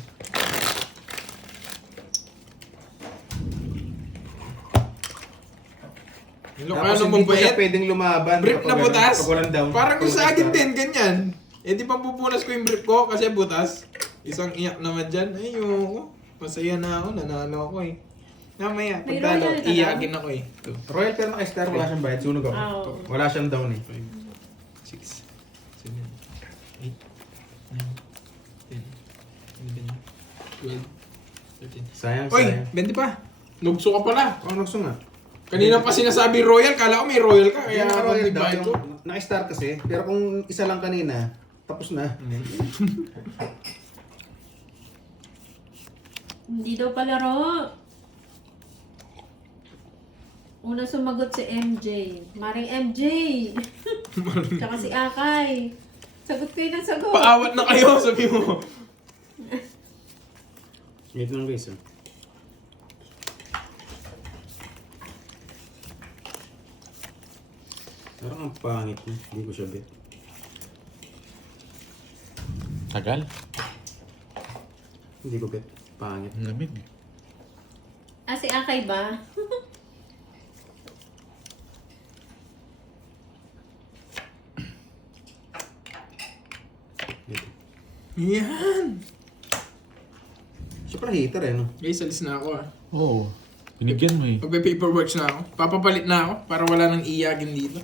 Ilocano Tapos mo hindi po ba siya pwedeng lumaban. Brief kapag na ano, butas? Pag walang down. Parang yung Pag sa akin star. din, ganyan. Eh di pa pupunas ko yung brief ko kasi butas. Isang iyak naman dyan. Ay, yung masaya na ako, nanalo ako eh. Mamaya, May pagtalo, royal ka iyakin ako eh. Ito. Royal pero naka-star, wala siyang bayad. Sunog ako. Oo. Wala siyang down eh. 5, 6, 7, 8, 9, 10, 11, 12, 13. Sayang, Oy, sayang. 20 pa. Nugso ka pala. Oh, nagso nga. Kanina pa sinasabi royal, kala ko may royal ka. Kaya Kaya naka-royal daw. nagbayad ko. Naka-star kasi. Pero kung isa lang kanina, tapos na. Hindi daw palaro. Una sumagot si MJ. Maring MJ. Tsaka si Akay. Sagot kayo ng sagot. Paawat na kayo, sabi mo. Ito lang guys. Oh. Parang ang pangit niya. Hindi ko siya bet. Tagal. Hindi ko bet. Pangit. Lamig. Ah, si Akay ba? Dito. Yan. Siya pala hater eh, no? Guys, alis na ako ah. Oo. Binigyan mo eh. Magpe-paperworks na ako. Papapalit na ako para wala nang iyagin dito.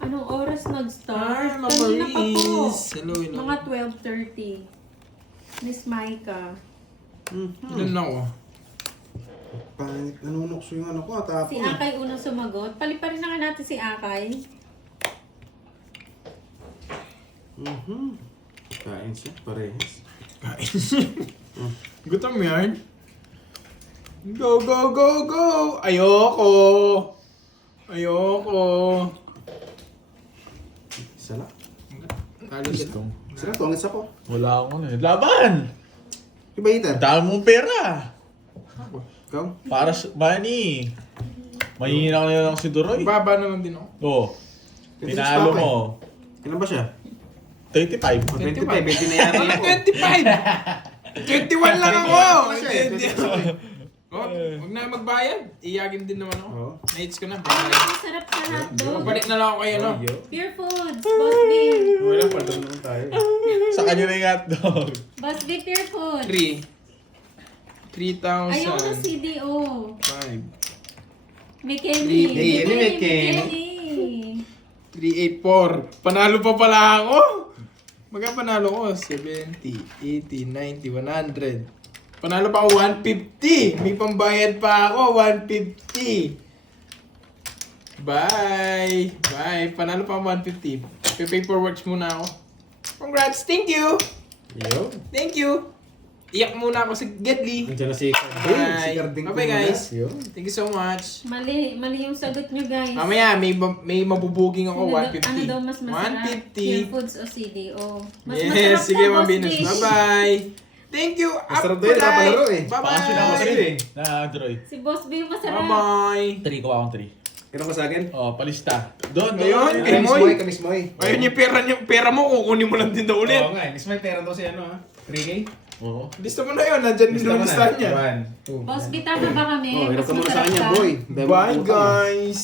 Anong oras nag-start? Ah, Mama Kanina pa po. Riz. Hello, hello. Mga 12:30. Miss Maika. Ilan na ako? Pangit. Nanunokso yung ano ko. Tapos. Si Akay unang sumagot. Paliparin na nga natin si Akay. Kain siya. Parehas. Kain. Gutom yan. Go, go, go, go! Ayoko! Ayoko! Isa lang. Talo siya. Isa lang. Tongits ako. Wala akong ano. Laban! Iba hater. Dami mong pera. Ikaw? Para sa money. Mahihina ko na lang si Duroy. Baba na lang din ako. Oo. Tinalo mo. Ilan ba siya? 35. 25. 20 na yata Ano ako. 25? 21 lang ako! Ano siya eh? Hindi. Oh, huwag na magbayad. Iyagin din naman ako. Oo. Naits ko na. Masarap sa hotdog. Papalit na lang ako kayo, no? Pure Foods. Boss B. Wala pa. Doon naman tayo. Sa kanya na yung hotdog. Boss B Pure Food. 3. 3,000. Ayaw na CDO. 5. May Kenny. May Kenny. 384. Panalo pa pala ako. Magka panalo ko? 70, 80, 90, 100. Panalo pa ako 150. May pambayad pa ako 150. Bye. Bye. Panalo pa ako 150. Paperworks muna ako. Congrats. Thank you. Yo. Thank you. Iyak muna ako sa Gedli. Andiyan na si Bye. Bye-bye, guys. Yo. Thank you so much. Mali yung sagot nyo, guys. Mamaya, may mabubuging ako, 150. Ano daw mas masarap? 150. Pure Foods o CDO? Mas Yes, masarap sige, po, Ma'am Boss Venus. B. Bye-bye. Thank you. Masarap din, napalaro eh. Baka sila ko Bye-bye. na Duroy. Si Boss B yung masarap. Bye-bye. 3 ko akong 3. Kailan ka sa akin? Oh, palista. Doon, Ngayon, doon. kay Moy. Kamis Moy. Ayun yung pera mo, kukunin mo lang din daw ulit. Oo nga, Miss Moy, pera daw si ano ha? 3K? Oo. Lista mo na yun, nandyan din yung listahan niya. 1, 2. Boss, bitama ba kami? Oh, hirap Mas ka muna sa masarap kanya, ka? boy. Bye guys!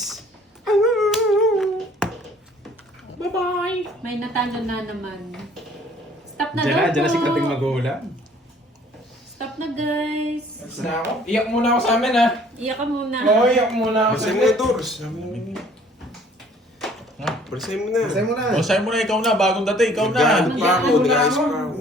Bye-bye. May natalo na naman. Stop na Diyan na daw si po. Kating magulang. Stop na guys. Tapos na ako. Iyak muna ako sa amin ha. Iyak ka muna. Oo, iyak muna ako sa Basay mo amin. na, Dors. Sabi namin. Basay mo na. Basay mo na. O, sa'yo mo na, ikaw na. Bagong dati, ikaw na. Nag-ano pa ako, Iyak muna nag-ayos ako. pa ako.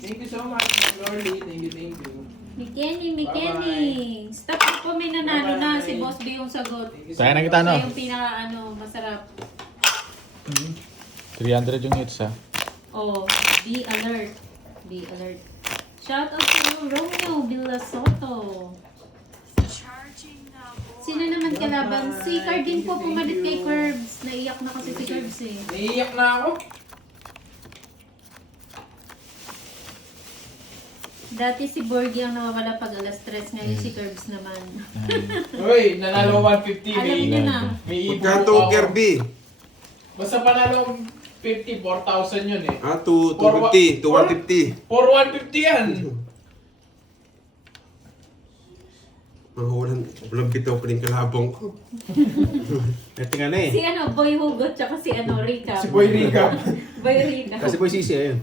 Thank you so much, Lordy. Thank you. Mikenny. Stop po, may nanalo na si Boss B yung sagot. Kaya na kita, no? Siya yung pinaka masarap. 300 yung hits, ha? Oh, be alert. Be alert. Shout out to Romeo Villasoto. Sino naman kalaban? Si Cardin po pumalit kay Curbs. Naiyak na kasi si Curbs eh. Naiiyak na ako. Dati si Borgie ang nawawala pag alas 3. Ngayon si Curbs naman. Uy, nanalo 150. Alam May, niyo na. may Magkanto, ibubuo ako. Kirby? Basta panalo 50, 4,000 yun eh. Ah, 250. 250. 4,150 yan. Mga walang bitaw pa rin kalabang ko. Ito nga na eh. Si Boy Hugot tsaka si Rica. Si Boy Rica. Boy Rica. Kasi boy sisi ayun.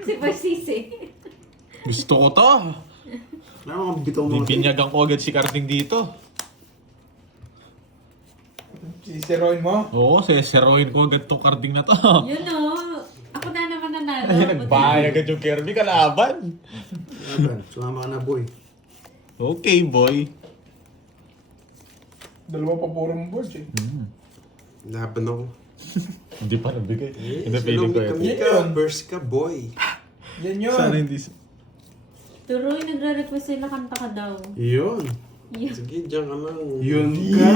Si Boy Sisi. Gusto ko to. Ano mga bitaw mo? Bibinyagan ko agad si Carding dito. Siseroin mo. Oo, seseroin ko agad tong Carding na to. Yun o. Ako na naman nanalo. Nagbahay agad yung Kirby kalaban. Laban, sumama ka na boy. Okay, boy. Dalawa pa purong boards eh. Laban ako. Hindi pa nabigay. Hindi Yes, feeling ko kami ito. ka, burst ka, boy. Yan yun. Sana hindi... Turoy, nagre-request sila kanta ka daw. Yun. Yun. Sige, diyan ka lang. Yun ka.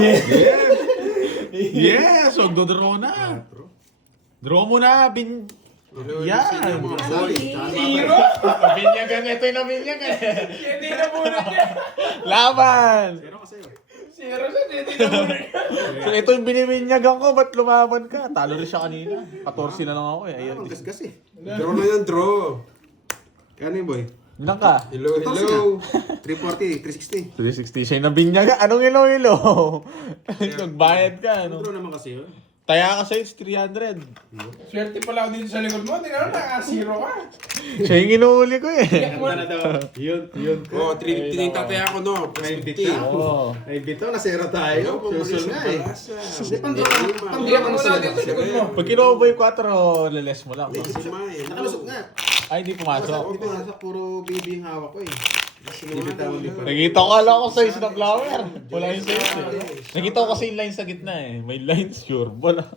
Yes! Huwag do-draw na. Draw mo na. Hello, Yan. sa inyo, mga boy. Zero. Nabinyagan. Ito yung nabinyagan. Hindi na muna niya. Laban! Pero kasi yun. Zero siya, hindi na muna niya. So, ito yung binibinyagan ko. Ba't lumaban ka? Talo rin siya kanina. 14 na lang ako eh. Ayun. Ang gasgas eh. Draw na yan, draw. Kano yun boy? Ilan ka? Hello, hello. 340, 360. 360 siya yung nabinyagan. Anong ilo-ilo? Nagbayad ka, Ano ano? draw naman kasi yun? Taya ka sa it's 300. Swerte pala ako dito sa likod mo. Tingnan mo, naka-zero ka. Siya yung inuuli ko eh. Kanta na daw. Yun ka. Oh, 350 na yung tataya ko, no? Plus 50. Oo. Ay, bito, nasira tayo. Susul nga eh. Hindi, Hindi, Iyak mo na dito sa likod mo. Pag kinuha mo yung 4, liles mo lang. Nakalusot nga. Ay, hindi pumasok. Hindi pumasok, puro baby yung hawak ko eh. Bibitawan din pa. Nakita ko alam ko size ng flower. Wala yung size eh. Nakita ko kasi yung line sa gitna eh. May lines, sure. Wala.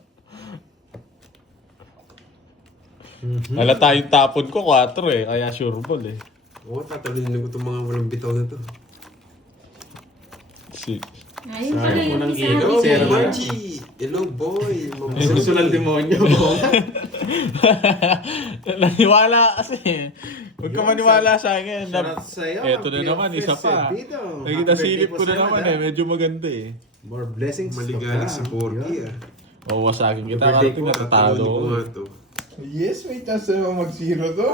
Halata yung tapon ko, 4 eh. Kaya sure ball eh. Oo, tatalinin ko itong mga walang bitaw na to. Si. Ayun pala yung Unang isa. ilaw, Hello, Zero na. Margie! Hello, boy! Susulang demonyo. Naniwala kasi. Huwag ka maniwala sa akin. Shoutout sa'yo. Eto na naman, isa pa. Nakita silip ko na naman eh. Medyo maganda eh. More blessings. Maligalig si Porky, ah. Oo, sa akin kita. Birthday Karating ko, natatalo tatalinin ko ko. nga to. Yes, may chance na mag-zero to.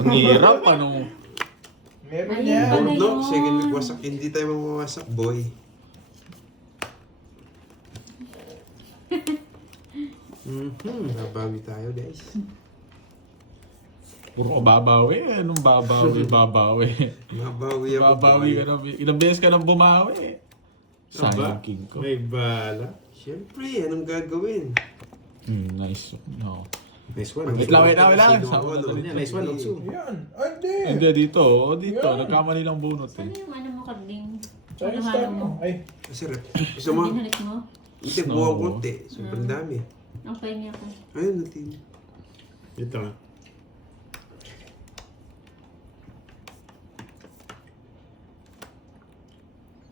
Ang hirap, anong... Meron Ayun yan. pala. No, yun? second week wasak. Hindi tayo mawawasak, boy. Babawi tayo, guys. Puro babawi. Anong babawi? Babawi. Mabawi ako, Babawi boy. ka na. Ilang beses ka nang bumawi. Aba, Sayang king ko. May bala. Siyempre, anong gagawin? Nice. No. Nice one. Wait lang. Sino Sama ako, na no? tuloy. Nice one, Lugso. Yan. Ay, hindi. Hindi, dito. Dito. Yan. Nagkamali lang bunot Ano eh. yung ano mo, Carding? Saan yung Ano star mo? mo? Ay, Masarap. Gusto mo? Binalik mo? Hindi, buwang konti. Sobrang dami. Okay niya ko. Ayun, natin. Ito.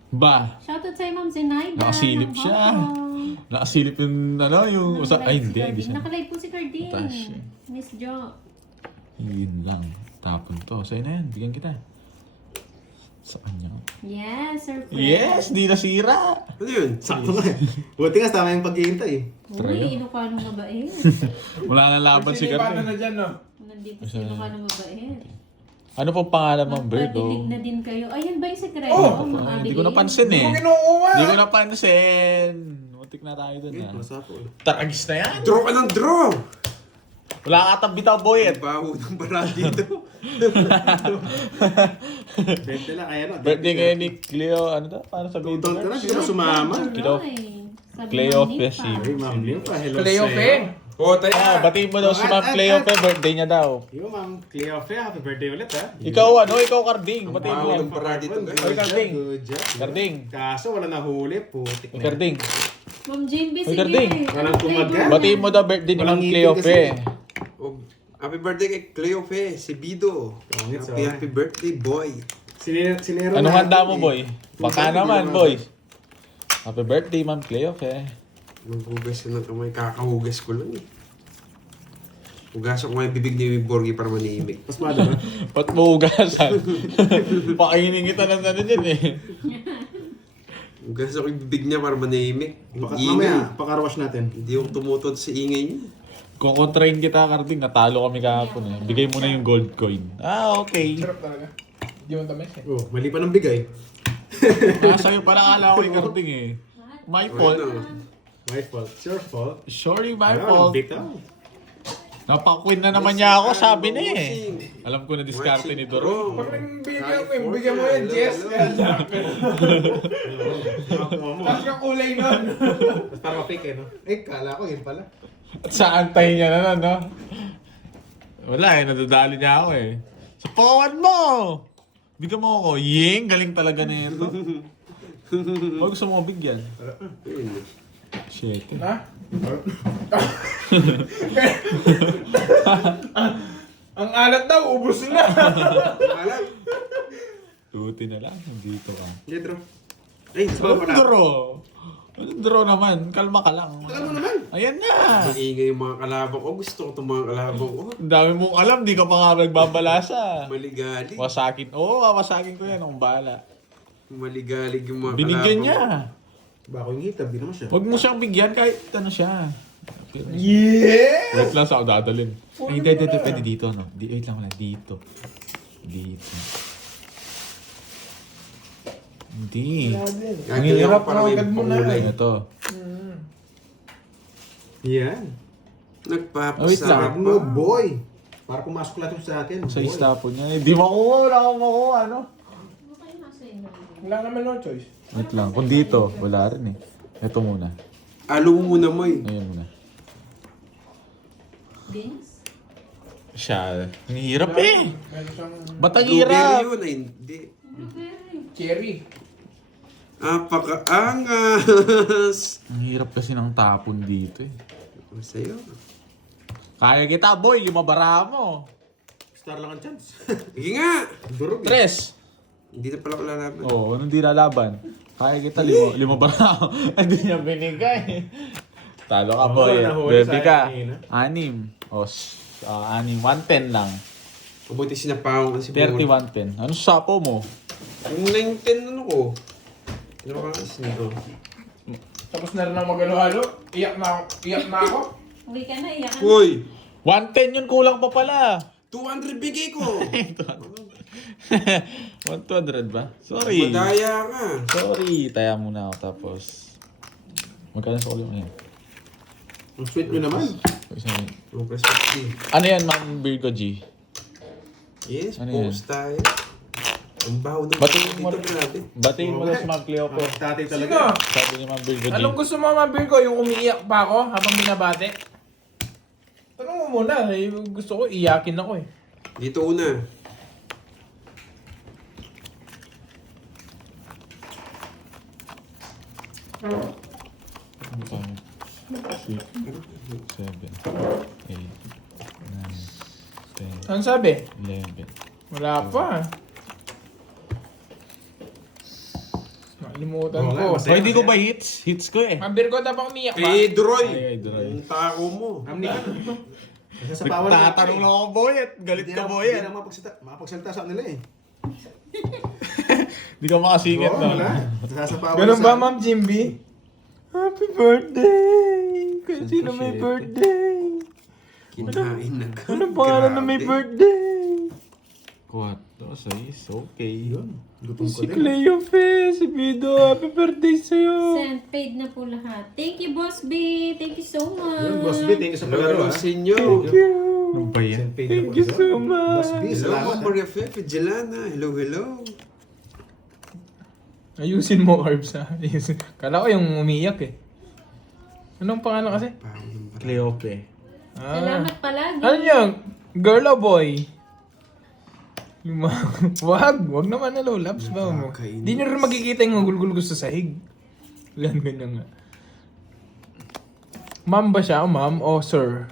Ba? Shoutout sa'yo, Ma'am Zenaida. Nakasilip ng siya. Hong Kong. Nakasilip yung ano, yung... Ay, hindi. Hindi siya. Nakalive po si Carding. Tash eh. Miss Jo. Yun lang. Tapon to. Sa'yo na yan. Bigyan kita. Sa kanya. Yes, Sir Fred. Yes, di nasira. Ano yun? Sakto nga eh. Buti nga tama yung pag-iintay eh. Uy, Ilocano mabait. Wala na laban si Sinipatan na Karte. dyan, no? Nandito si Ilocano mabait. Ano pong pangalan mo, Virgo? Magpadilig na din kayo. Ayun ba yung sekreto? Oh! Mga Hindi ko Abigail? napansin eh. Hindi mo kinukuha. Hindi ko napansin. Muntik na tayo dun Eh, ah. masapo. Taragis na yan. Draw ka ng draw! Wala ka tang bitaw, boy. Baho ng bara dito. 20 lang, kaya no. Birthday ngayon ni Cleo, ano to? Paano sabihin Tutol ka na, hindi ka sumama. Kilo- Sabi Cleo ng Nipa. Fesi. Ay, Ma'am Leo pa. Hello Cleope. Oh, tayo. Ah, batiin mo daw si Ma'am Cleope, birthday niya daw. Yo, Ma'am Cleofe, happy birthday ulit ha. Ikaw ano? Ikaw Karding. Batiin mo. Baho ng bara dito, guys. Oy, Karding. Good job. Karding. Kaso wala na huli, putik Oy, na. Karding. Ma'am Jimby, Uy, sige. Karding. Walang kumagat. Batiin mo daw birthday ni Walang Ma'am ngipin Cleope. Oh, happy birthday kay Cleofe, si Bido. Kongits, Happy, oh. happy birthday, boy. Sinero Anong natin handa mo, eh. boy? Baka naman, boy. Happy birthday, Ma'am Cleope. Maghugas ko ng kamay, kakahugas ko lang eh. Hugasan ko nga yung bibig ni Borgie para manimik. Mas malo ba? Ba't mo hugasan? Pakainin kita ng ano dyan eh. Hugasan ko yung bibig niya para manimik. Baka Ingay. mamaya, pakarwash natin. Hindi ako tumutod sa ingay niya. Kukontrain kita, Karding. Natalo kami kahapon eh. Bigay mo na yung gold coin. Ah, okay. Sarap talaga. Hindi mo tamis eh. Oh, mali pa ng bigay. Sa'yo pala akala ko kay Karding eh. My fault. Ano? My fault. It's your fault. Sorry, my Ayun, fault. bitaw. Napakwin na naman niya ako, sabi na eh. Alam ko na diskarte ni Doro. Pag bigyan mo yan, Jess. Kaya sa akin. Nakakuha mo. Tapos yung kulay nun. Tapos parang ma-fake eh, no? Eh, kala ko yun pala. At sa antay niya na no? Wala eh, nadadali niya ako eh. Sa pawan mo! Bigyan mo ako. Ying, galing talaga na ito. Huwag gusto mo bigyan. Ayun. Shit. Ha? Ang alat daw, ubos na. Alam. Tuti na lang, nandito ka. Hindi, draw. Ay, sa baba Anong pala. draw? Anong draw naman? Kalma ka lang. Alam mo naman. Ayan na! Maingay yung mga kalabang ko. Gusto ko itong mga kalabang ko. Ang dami mong alam, di ka pa nga nagbabalasa. Maligalig. Wasakin. Oo, wasakin ko yan. Akong bahala. Maligalig yung mga Binigyan kalabang niya. Bako yung hitab, di naman siya. Huwag mo siyang bigyan kahit ano siya. Yeah! Wait lang sa ako dadalhin. Ay, hindi, pwede dito, no? Wait lang muna, dito. Dito. Hindi. Ang hirap para may agad mo na pangulay. Ito. Yan. Wait lang. Nagpapasarap Mo, boy. Para pumasok lahat yung sa akin. Sa boy. istapon niya. Hindi makuha, wala akong makuha, ano? Wala naman no choice. Wait lang, kung dito, wala rin eh. Ito muna. Alo mo muna mo eh. Ayan muna. Beans? Siya, ang hirap eh. Meron siyang Ba't ang Blueberry hirap? yun ay hindi. cherry. Apaka-angas. Ang hirap kasi ng tapon dito eh. Masa'yo. Kaya kita, boy. 5 bara mo. Star lang ang chance. Sige nga. Durog eh. 3. Hindi na pala kalalaban. Oo, anong di lalaban? Kaya kita, 5 bara mo. Hindi niya binigay. Talo ka, boy. Wala, nahuli Baby sa ka. kanina. 6. O, 6. 110 lang. Mabuti sinapawang ko si 30, 110. Ano sapo mo? Yung 910 ano ko. Ano ka kasi nito? Tapos na rin ang magalo-halo. Iyak na ako. Uwi ka na, iyak ka na. Uy! 110 yun, kulang pa pala. 200 bigay ko! 100 ba? Sorry. Madaya ka. Sorry. Taya muna ako tapos. Magkano sa ulo ngayon? Ang sweet nyo naman. Ang perspective. Ano yan, Ma'am Virgo G? Yes, Ano yan? post tayo. Ang baho ng Batiin mo- dito, grabe. Batiin mo daw si Ma'am Cleope. Tatay Sige. talaga. Sabi ni Ma'am Virgo G. Anong gusto mo, Mabir ko? Yung umiiyak pa ako habang binabate? Tanong mo muna. Eh, gusto ko, iyakin ako eh. Dito una. Ano tayo? 6, 7, 8, 9, 10, Ano sabi? 11. Wala pa. Nakalimutan Oo nga, ko. masaya. Hindi ko ba hits? Hits ko eh. Mabir ko, dapat umiiyak ba? Eh, Droy! Ay, Droy. Ang tako mo. Amni ka. Sa bawal Nagtatanong lang ako, Boyet. Galit ka, Hindi Boyet. na makapagsalita sa kanila eh. Di ka makasingit Oo, na. wala. Sasapawan Ganun sa- ba, Ma'am Jimby? Happy birthday! Kung sino may birthday? Kinain na. Anong pangalan na may birthday? 4, 6, okay. Yun. Gutom ko Si din. Cleo Fe, si Bido, happy birthday sa'yo! Sent, paid na po lahat. Thank you, Boss B. Thank you so much. Yun, Boss B, thank you sa palaro Laro ha. sa inyo. Thank you! Ano ba yan? Thank you so much! Boss B, Hello, salamat Ma'am ha. Maria Fefe, Jelana. Hello, hello. Ayusin mo, Carbs ha. Ayusin. Kala ko yung umiyak eh. Anong pangalan kasi? Cleope. Salamat palagi. Ano yan? Girl o boy? Wag naman na low laps ba mo? Nakakainis. Di nyo rin makikita yung magulgul ko sa sahig. Ganyan nga. Ma'am ba siya? Ma'am o sir?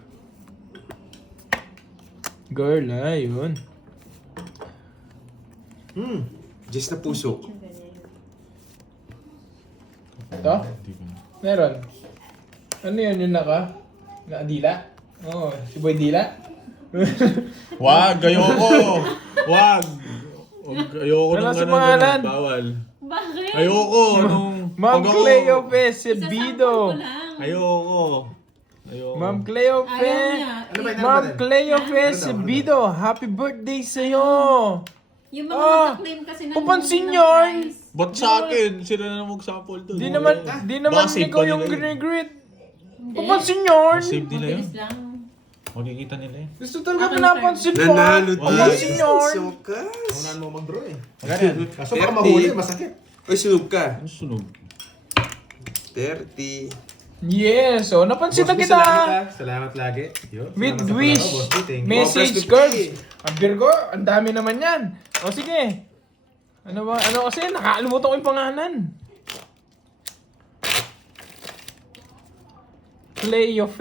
Girl, yun. Just na puso. Ito? Meron. Ano yun yung nakadila? Oo, si Boy Dila? Wag! Ayoko! Wag! Ayoko Wala ng sa ano, pangalan. ganun, bawal. Bakit? Ayoko! Nung... Ma'am pag ako- Cleo Fe, si Isasample Bido. ko lang. Ayoko! Ayoko. Ma'am Cleo Fe. Ayaw niya. Ano ba yun? Ma'am Cleo Fe, Ano si daw, ano Bido. Happy birthday sa'yo. Yung mga Ah, nakaklaim kasi ng papansin ng yun. prize. Ba't sa akin? Sila na mag-sample doon. Di naman Baka save ikaw pa yung nila yun. grinigrit. Papansin yun. Save nila yun. Mabilis lang. Makikita nila yun. Gusto talaga pinapansin mo. Nanalo din. Papansin yun. Sokas. Unahan mo mag-draw eh. Ganyan. Kaso baka mahuli, masakit. Oy, sunog ka. Ano sunog? 30. Yes, so napansin na Boss B, kita. salamat ha. Salamat lagi. Yun, With salamat sa wish. palaro, Boss B, thank you. Message Press 50. girls. Ang Virgo, ang dami naman yan. O sige. Ano ba? Ano kasi? Nakalimutan ko yung pangalan. Play of